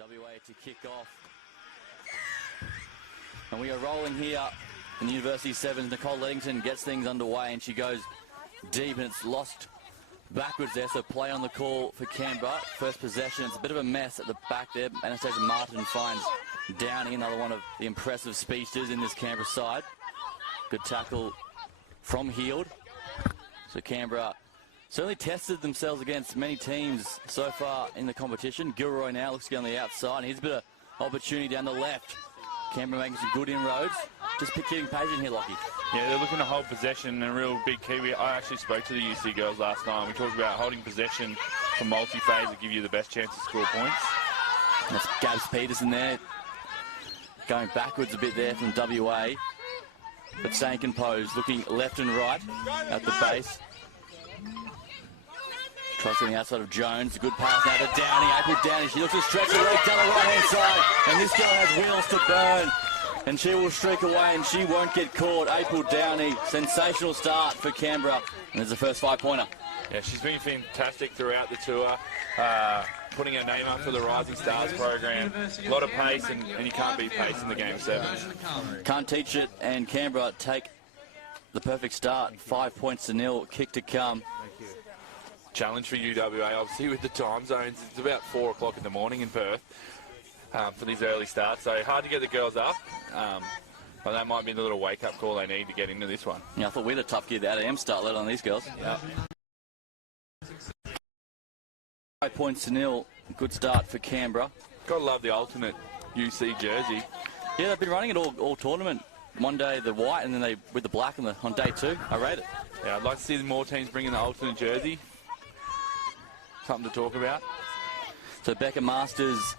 WA to kick off. And we are rolling here in the University Sevens. Nicole Leddington gets things underway and she goes deep and it's lost backwards there. So play on the call for Canberra. First possession, it's a bit of a mess at the back there. Anastasia Martin finds Downey, another one of the impressive speedsters in this Canberra side. Good tackle from Heald. So Canberra certainly tested themselves against many teams so far in the competition. Gilroy now looks to get on the outside, and here's a bit of opportunity down the left. Canberra making some good inroads. Just getting patient here, Lockie. Yeah, they're looking to hold possession, and a real big key. I actually spoke to the UC girls last night. We talked about holding possession for multi-phase to give you the best chance to score points. That's Gabs Peterson there, going backwards a bit there from WA, but staying composed, looking left and right at the base. Tries to the outside of Jones. Good pass now to Downey. April Downey. She looks to stretch the leg down the right-hand side. And this girl has wheels to burn. And she will streak away and she won't get caught. April Downey. Sensational start for Canberra. And there's the first 5-pointer. Yeah, she's been fantastic throughout the tour. Putting her name up for the Rising Stars program. A lot of pace, and you can't beat pace in the game of sevens. Can't teach it, and Canberra take the perfect start. 5-0. Kick to come. Challenge for UWA, obviously, with the time zones. It's about 4 o'clock in the morning in Perth for these early starts. So hard to get the girls up. But that might be the little wake-up call they need to get into this one. Yeah, I thought we had a tough gear, the 8 AM start, let on these girls. Yeah. 5-0. Good start for Canberra. Gotta love the alternate UC jersey. Yeah, they've been running it all tournament. One day the white, and then they with the black on day 2. I rate it. Yeah, I'd like to see more teams bringing the alternate jersey. Something to talk about. So Becca Masters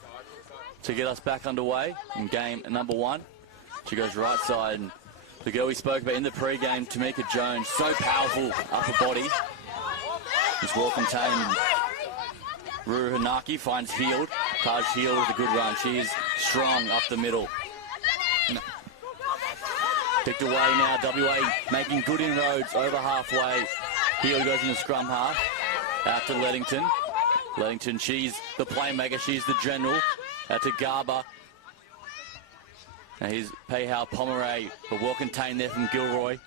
to get us back underway in game number 1. She goes right side, and the girl we spoke about in the pre-game, Tamika Jones, so powerful upper body. It's well contained. Ruru Hanaki finds Heald. Taj Heald with a good run. She is strong up the middle. Picked away now, WA making good inroads over halfway. Heald goes in the scrum half. Out to Leddington. Leddington, she's the playmaker, she's the general. Out to Garber. Now here's Payhal Pomeray, but well contained there from Gilroy.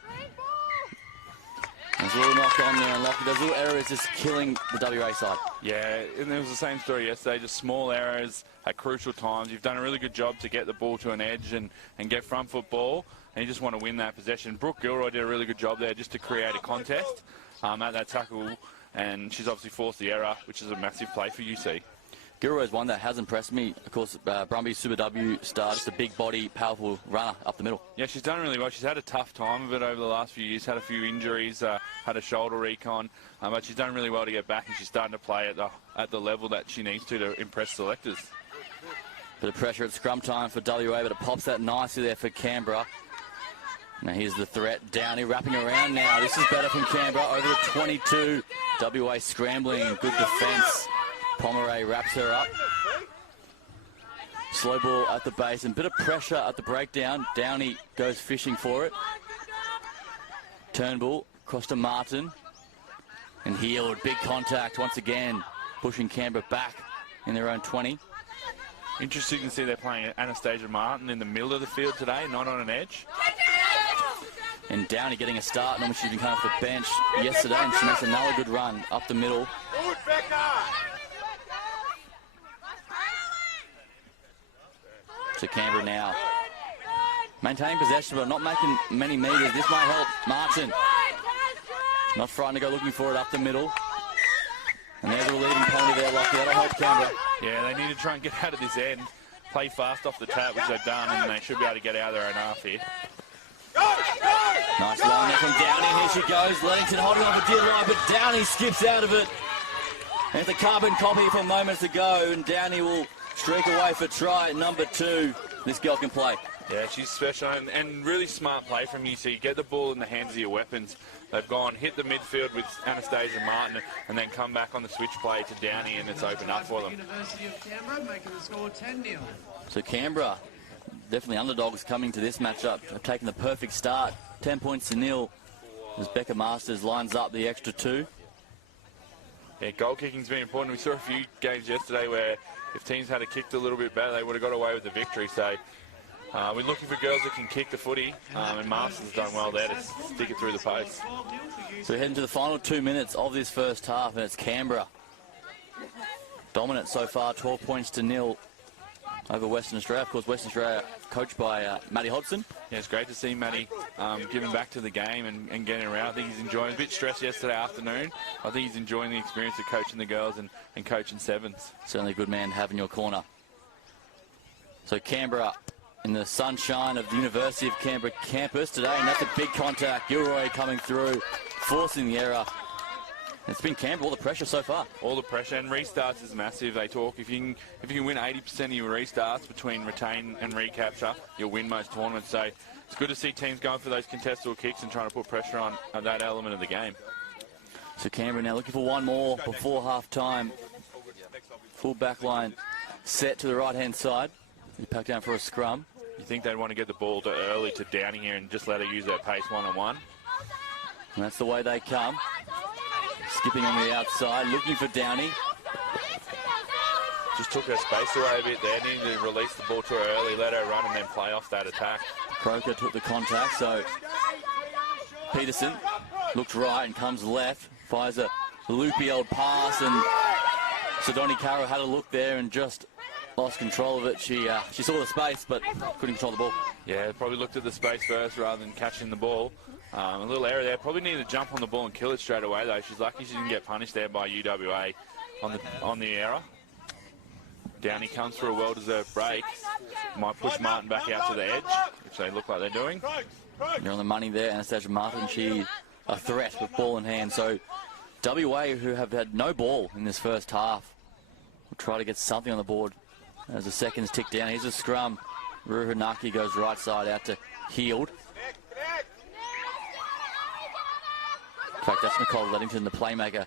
There's a little knock on there, and Lockie, those little errors just killing the WA side. Yeah, and it was the same story yesterday, just small errors at crucial times. You've done a really good job to get the ball to an edge and get front foot ball, and you just want to win that possession. Brooke Gilroy did a really good job there just to create a contest at that tackle, and she's obviously forced the error, which is a massive play for UC. Gilroy is one that has impressed me. Of course, Brumby's Super W star, just a big body, powerful runner up the middle. Yeah, she's done really well. She's had a tough time of it over the last few years, had a few injuries, had a shoulder recon, but she's done really well to get back, and she's starting to play at the level that she needs to impress selectors. Bit of pressure at scrum time for WA, but it pops that nicely there for Canberra. Now here's the threat. Downey wrapping around now. This is better from Canberra. Over to 22. WA scrambling. Good defence. Pomeray wraps her up. Slow ball at the base and bit of pressure at the breakdown. Downey goes fishing for it. Turnbull across to Martin. And Heald. Big contact once again. Pushing Canberra back in their own 20. Interesting to see they're playing Anastasia Martin in the middle of the field today, not on an edge. And Downey getting a start. Normally she's been coming off the bench yesterday, and she makes another good run up the middle. So Canberra now maintaining possession, but not making many meters. This might help Martin. Not frightened to go looking for it up the middle. And there's a leading penalty there, Lockie. That'll help Canberra. Yeah, they need to try and get out of this end. Play fast off the tap, which they've done, and they should be able to get out of their own half here. Nice line there from Downey. Here she goes. Leddington holding on for dear life, but Downey skips out of it. There's the carbon copy from moments ago, and Downey will streak away for try number 2. This girl can play. Yeah, she's special, and really smart play from UC. Get the ball in the hands of your weapons. They've gone, hit the midfield with Anastasia Martin, and then come back on the switch play to Downey, and it's opened up for them. University of Canberra making the score 10-0. So Canberra, definitely underdogs coming to this matchup, have taken the perfect start. 10-0 as Becca Masters lines up the extra 2. Yeah, goal kicking's been important. We saw a few games yesterday where if teams had kicked a little bit better, they would have got away with the victory. So we're looking for girls that can kick the footy, and Masters has done well there to stick it through the post. So we're heading to the final 2 minutes of this first half, and it's Canberra. Dominant so far, 12 points to 0 over Western Australia. Of course, Western Australia coached by Matty Hodgson. Yeah, it's great to see Matty giving back to the game and getting around. I think he's enjoying a bit stressed yesterday afternoon. I think he's enjoying the experience of coaching the girls and coaching sevens. Certainly a good man to have in your corner. So Canberra in the sunshine of the University of Canberra campus today, and that's a big contact. Gilroy coming through, forcing the error. It's been Canberra, all the pressure so far. All the pressure, and restarts is massive. They talk, if you can win 80% of your restarts between retain and recapture, you'll win most tournaments. So it's good to see teams going for those contestable kicks and trying to put pressure on that element of the game. So Canberra now looking for one more before half-time. Full back line set to the right-hand side. You pack down for a scrum. You think they'd want to get the ball early to Downing here and just let her use her pace one-on-one? And that's the way they come. Skipping on the outside, looking for Downey. Just took her space away a bit there. Needed to release the ball to her early, let her run and then play off that attack. Croker took the contact, so Peterson looks right and comes left. Fires a loopy old pass, and Sidoni Carroll had a look there and just lost control of it. She saw the space, but couldn't control the ball. Yeah, probably looked at the space first rather than catching the ball. A little error there. Probably needed to jump on the ball and kill it straight away, though. She's lucky she didn't get punished there by UWA on the error. Downey comes for a well-deserved break. Might push Martin back out to the edge, which they look like they're doing. You're on the money there, Anastasia Martin. She's a threat with ball in hand. So WA, who have had no ball in this first half, will try to get something on the board as the seconds tick down. Here's a scrum. Ruhanaki goes right side out to Heald. In fact, that's Nicole Leddington, the playmaker.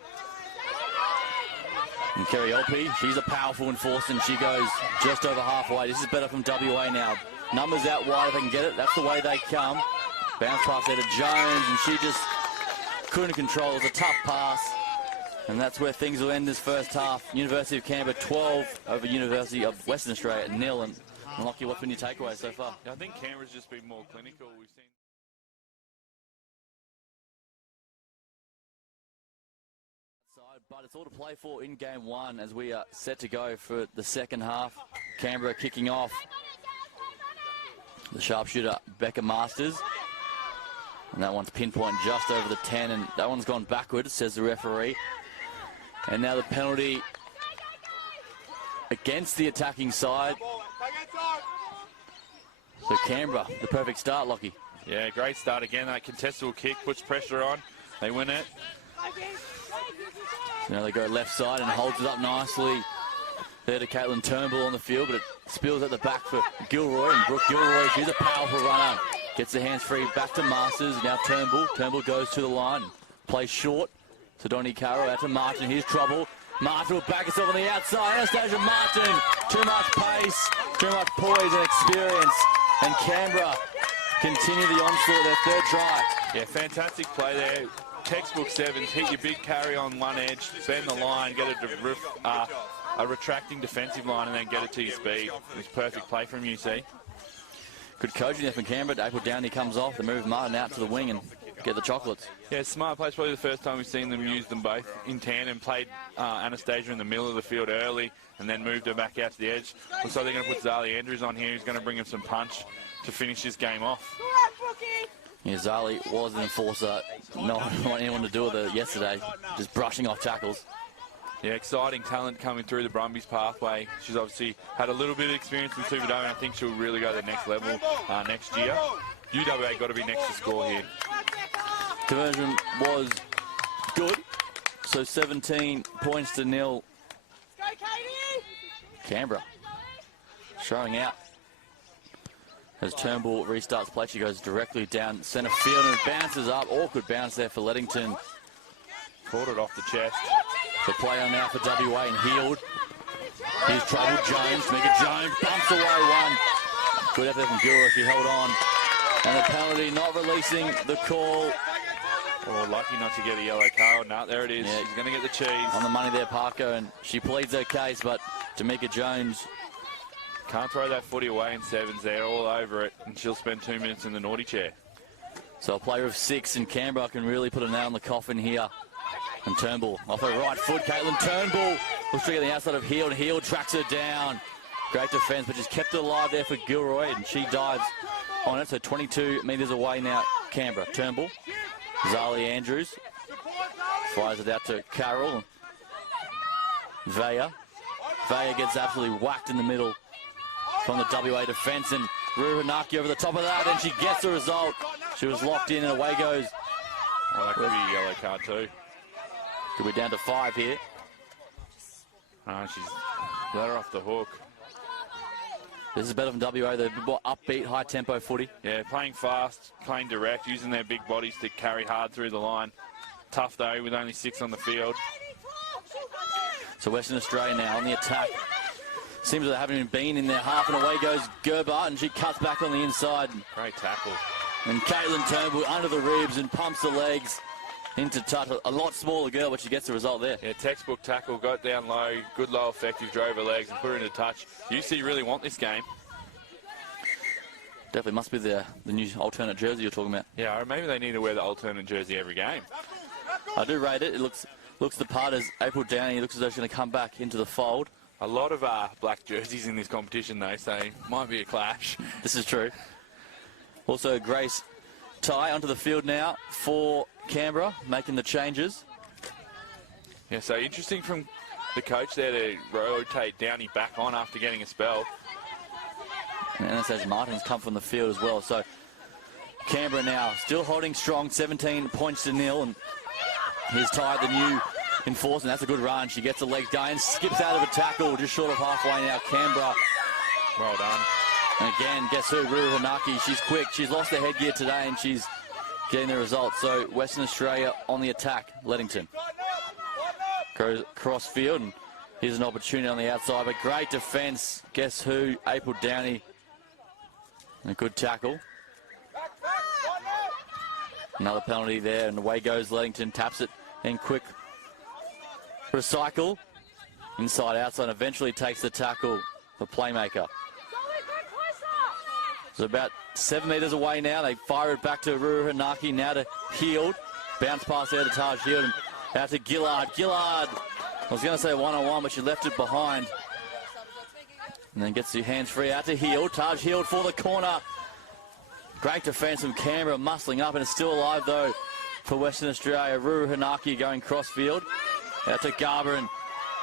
And Karaope, she's a powerful enforcer, and she goes just over halfway. This is better from WA now. Numbers out wide if they can get it. That's the way they come. Bounce pass there to Jones, and she just couldn't control. It was a tough pass. And that's where things will end this first half. University of Canberra 12 over University of Western Australia 0. And Lockie, what's been your takeaway so far? I think Canberra's just been more clinical. We've seen. But it's all to play for in game one as we are set to go for the second half. Canberra kicking off. The sharpshooter, Becca Masters. And that one's pinpoint just over the 10, and that one's gone backwards, says the referee. And now the penalty against the attacking side. So Canberra, the perfect start, Lockie. Yeah, great start again. That contestable kick puts pressure on. They win it. Now they go left side and holds it up nicely. There to Caitlin Turnbull on the field, but it spills at the back for Gilroy. And Brooke Gilroy, she's a powerful runner. Gets the hands free back to Masters. Now Turnbull. Turnbull goes to the line. Plays short to Donnie Carroll. Out to Martin. Here's trouble. Martin will back herself on the outside. Anastasia Martin. Too much pace, too much poise and experience. And Canberra continue the onslaught, their third try. Yeah, fantastic play there. Textbook sevens, hit your big carry on one edge, bend the line, get a retracting defensive line, and then get it to your speed. It's perfect play from UC. Good coaching there from Canberra. April Downey comes off. They move Martin out to the wing and get the chocolates. Yeah, smart play. It's probably the first time we've seen them use them both in tandem. Played Anastasia in the middle of the field early and then moved her back out to the edge. Looks like they're going to put Zali Andrews on here. Who's going to bring him some punch to finish this game off. Yeah, Zali was an enforcer. No one wanted anyone to do with her yesterday. Just brushing off tackles. Yeah, exciting talent coming through the Brumbies pathway. She's obviously had a little bit of experience in Super Dome, and I think she'll really go to the next level next year. UWA got to be next to score here. Conversion was good. So 17 points to 0. Canberra showing out. As Turnbull restarts play, she goes directly down centre field and bounces up. Awkward bounce there for Leddington. Caught it off the chest. The play on now for WA and Heald. Here's trouble, Jones. Mika Jones bumps away one. Good effort from Gura. She held on. And the penalty not releasing the call Oh, lucky not to get a yellow card. No, there it is. Yeah. He's going to get the cheese. On the money there, Parker, and she pleads her case, but Jamaica Jones Can't throw that footy away in sevens. They're all over it, and she'll spend 2 minutes in the naughty chair. So a player of 6 in Canberra can really put a nail in the coffin here. And Turnbull off her right foot. Caitlin Turnbull looks to get the outside of Heald. Heald tracks her down. Great defence, but just kept it alive there for Gilroy, and she dives on it. So 22 metres away now, Canberra. Turnbull, Zali Andrews fires it out to Carroll. Vaya gets absolutely whacked in the middle from the WA defence, and Ruhanaki over the top of that, and she gets the result. She was locked in, and away goes. Oh, that could be a yellow card too. Could be down to 5 here. She's let her off the hook. This is better from WA. They're more upbeat, high-tempo footy. Yeah, playing fast, playing direct, using their big bodies to carry hard through the line. Tough though, with only 6 on the field. So Western Australia now on the attack. Seems like they haven't even been in their half, and away goes Gerber, and she cuts back on the inside. Great tackle. And Caitlin Turnbull under the ribs and pumps the legs into touch. A lot smaller girl, but she gets the result there. Yeah, textbook tackle, got down low, good low effective, drove her legs and put her into touch. UC really want this game. Definitely must be the new alternate jersey you're talking about. Yeah, or maybe they need to wear the alternate jersey every game. I do rate it. It looks the part as April Downey looks as though she's going to come back into the fold. A lot of black jerseys in this competition though, so might be a clash. This is true. Also, Grace Ty onto the field now for Canberra, making the changes. Yeah, so interesting from the coach there to rotate Downey back on after getting a spell. And Anastasia Martin's come from the field as well. So Canberra now still holding strong, 17 points to 0. And here's Ty, the new enforcer. That's a good run. She gets the legs going, skips out of a tackle, just short of halfway now. Canberra. Well done. And again, guess who? Ruru Hanaki. She's quick. She's lost her headgear today, and she's getting the result. So Western Australia on the attack. Leddington goes cross field, and here's an opportunity on the outside. But great defence. Guess who? April Downey. And a good tackle. Another penalty there, and away goes Leddington. Taps it in quick. Recycle. Inside, outside. Eventually takes the tackle. The playmaker. So about 7 metres away now. They fire it back to Ruru Hanaki. Now to Heald. Bounce pass there to Taj Heald. And out to Gillard. Gillard. I was going to say one-on-one, but she left it behind. And then gets the hands free out to Heald. Taj Heald for the corner. Great defence from Canberra, muscling up, and it's still alive though for Western Australia. Ruru Hanaki going cross field. Out to Garber, and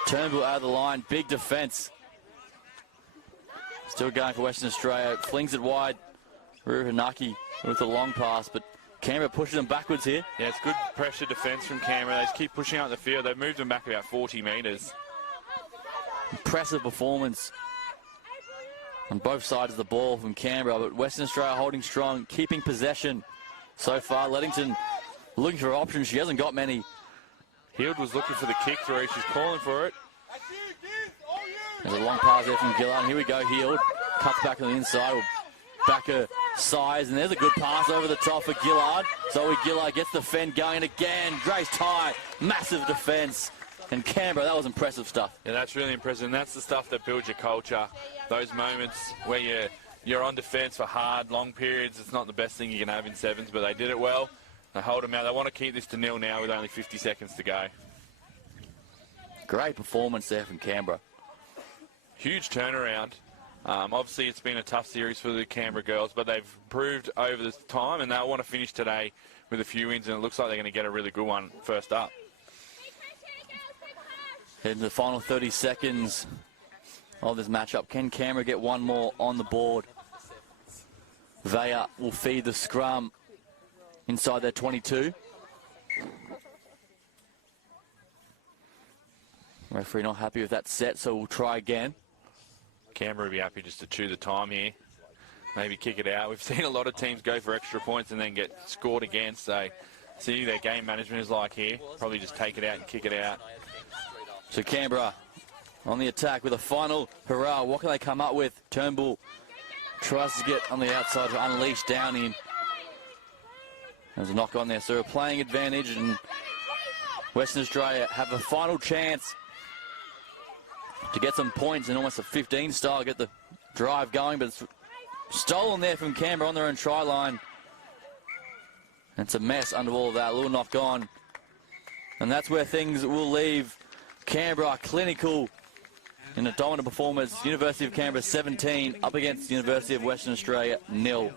Turnbull out of the line. Big defence. Still going for Western Australia. Flings it wide. Ruru Hanaki with a long pass, but Canberra pushes them backwards here. Yeah, it's good pressure defence from Canberra. They just keep pushing out the field. They've moved them back about 40 metres. Impressive performance on both sides of the ball from Canberra, but Western Australia holding strong, keeping possession so far. Leddington looking for options. She hasn't got many. Heald was looking for the kick through. She's calling for it. There's a long pass there from Gillard. Here we go, Heald. Cuts back on the inside. Back her size, and there's a good pass over the top for Gillard. Zoe Gillard gets the fend going again. Grace Ty, massive defence. And Canberra, that was impressive stuff. Yeah, that's really impressive, and that's the stuff that builds your culture. Those moments where you're on defence for hard, long periods. It's not the best thing you can have in sevens, but they did it well. They hold them out. They want to keep this to 0 now with only 50 seconds to go. Great performance there from Canberra. Huge turnaround. Obviously, it's been a tough series for the Canberra girls, but they've improved over this time, and they'll want to finish today with a few wins, and it looks like they're going to get a really good one first up. In the final 30 seconds of this matchup, can Canberra get one more on the board? Vaya will feed the scrum inside their 22. Referee not happy with that set, so we'll try again. Canberra will be happy just to chew the time here. Maybe kick it out. We've seen a lot of teams go for extra points and then get scored against, so see their game management is like here. Probably just take it out and kick it out. So Canberra on the attack with a final hurrah. What can they come up with? Turnbull tries to get on the outside to unleash Downey. There's a knock on there, so a playing advantage, and Western Australia have a final chance to get some points in almost a 15 style, get the drive going, but it's stolen there from Canberra on their own try line. And it's a mess under all of that, a little knock on. And that's where things will leave Canberra clinical in a dominant performance. University of Canberra 17 up against University of Western Australia 0.